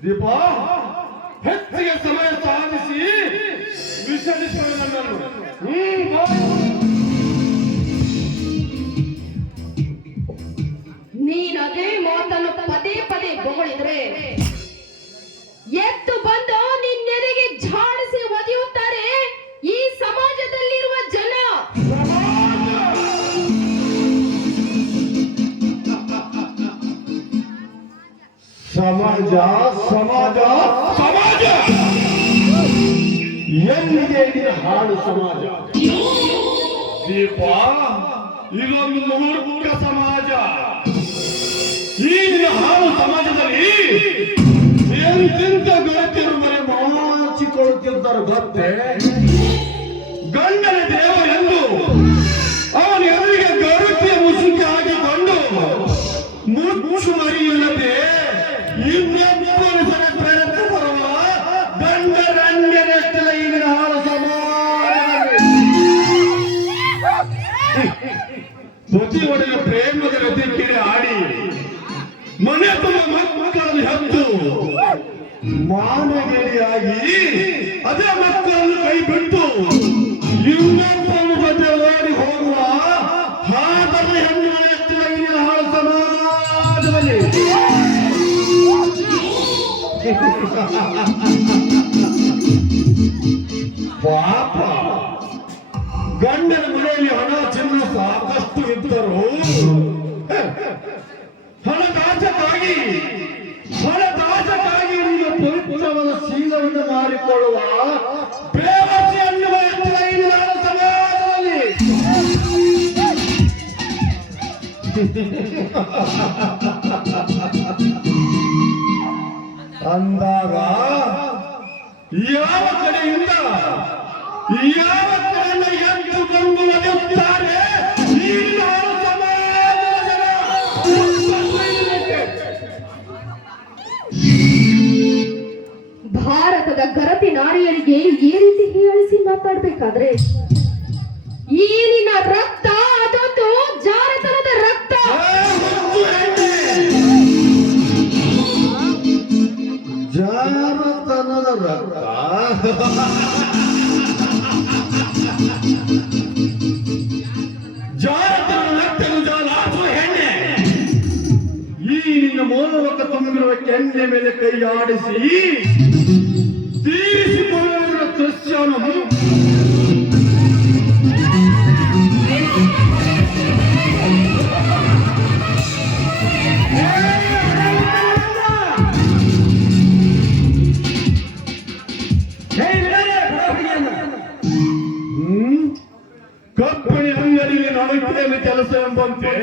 ದೀಪ ಹೆಚ್ಚಿಗೆ ಸಮಯ ಸಾಧಿಸಿ ವಿಷಲಿಸುವ ನನ್ನನ್ನು ನೀನದೇ ಮಾತನ್ನು ಪದೇ ಪದೇ ಬೊಗಳಿದ್ರೆ ಎದ್ದು ಬಂದು ನಿನ್ನೆರೆಗೆ ಝಾಡಿಸಿ ಒದೆಯುತ್ತಾರೆ ಈ ಸಮಾಜದಲ್ಲಿರುವ ಜನ. ಸಮಾಜ ಸಮಾಜ ಸಮಾಜ ಎಲ್ಲಿಗೆ ಇದೆಯಾ ಹಾಳು ಸಮಾಜ? ದೀಪ ಇದೊಂದು ಮೂರ್ಖ ಸಮಾಜ. ಈಗಿನ ಹಾಳು ಸಮಾಜದಲ್ಲಿ ಎಂತೆಂತ ಗೆಳತಿಯರು ಮನೆ ಮಾಚಿಕೊಳ್ಳುತ್ತಿದ್ದರು ಗೊತ್ತೇ? ಗಂಡನ ದೇವ ಎಂದು ಅವನ ಎದುರಿಗೆ ಗರುತಿಯ ಮುಸುಕಿ ಹಾಕಿಕೊಂಡು ಮುಚ್ಚು ಮರಿಯಿಲ್ಲದೆ ಇನ್ನೊಬ್ಬನ ಪ್ರಯತ್ನ ಬರುವ ಗಂಡರಂಗನೆಷ್ಟಲ್ಲ ಈಗಿನ ಹಾಳು ಸಮಾಜದಲ್ಲಿ. ಪತಿ ಒಡೆಯ ಪ್ರೇಮದ ರತಿ ಕಿರೆ ಆಡಿ ಮನೆ ತುಂಬ ಮಕ್ಕಳನ್ನು ಹೆತ್ತು ಮಾನಗೇಡಿಯಾಗಿ ಅದೇ ಮಕ್ಕಳನ್ನು ಕೈ ಬಿಟ್ಟು ಇನ್ನೊಬ್ಬನ ಜೊತೆ ಓಡಿ ಹೋಗುವ ಹಾದರ ಹೆಣ್ಣು ಎಷ್ಟಲ್ಲ ಈಗಿನ ಹಾಳು ಸಮಾಜದಲ್ಲಿ. ಪಾಪ ಗಂಡನ ಮನೆಯಲ್ಲಿ ಹಣ ಚಿನ್ನ ಸಾಕಷ್ಟು ಇದ್ದರು ಹಣದಾಸಕ್ಕಾಗಿ ನೀವು ಪವಿತ್ರವಾದ ಶೀಲವನ್ನು ಮಾರಿಕೊಳ್ಳುವ ಬೇವರ್ಸಿಯನ್ನು ಈಗಿನ ಸಮಾಜದಲ್ಲಿ. ಅಂದಾಗ ಯಾವ ಕಡೆಯಿಂದ ಯಾವ ಕಡೆಯಿಂದ ಎದ್ದು ಬಂದು ಒದೆಯುತ್ತಾರೆ ಈಗಿನ ಸಮಾಜದ ಜನ. ಭಾರತದ ಗರತಿ ನಾರಿಯರಿಗೆ ಈ ರೀತಿ ಹೀಯಾಳಿಸಿ ಮಾತಾಡ್ಬೇಕಾದ್ರೆ ಈ ನಿನ್ನ ರಕ್ತ ಅದೊಂದು ಜಾರತನದ ರಕ್ತ. ಜಾರತನದ ರಕ್ತ ಜಾರತನದ ರಕ್ತನು ಜಾಲಾಸುವ ಹೆಣ್ಣೆ. ಈ ನಿನ್ನ ಮೂಲಕ ತುಂಬಿರುವ ಕೆನ್ನೆ ಮೇಲೆ ಕೈ ಆಡಿಸಿ ತೀರಿಸಿಕೊಳ್ಳುವ ದೃಶ್ಯವನ್ನು ಕಪ್ಪಣಿ ಅಂಗಡಿಗೆ ನಡುವೆ ಕೆಲಸ ಎಂಬಂತೆ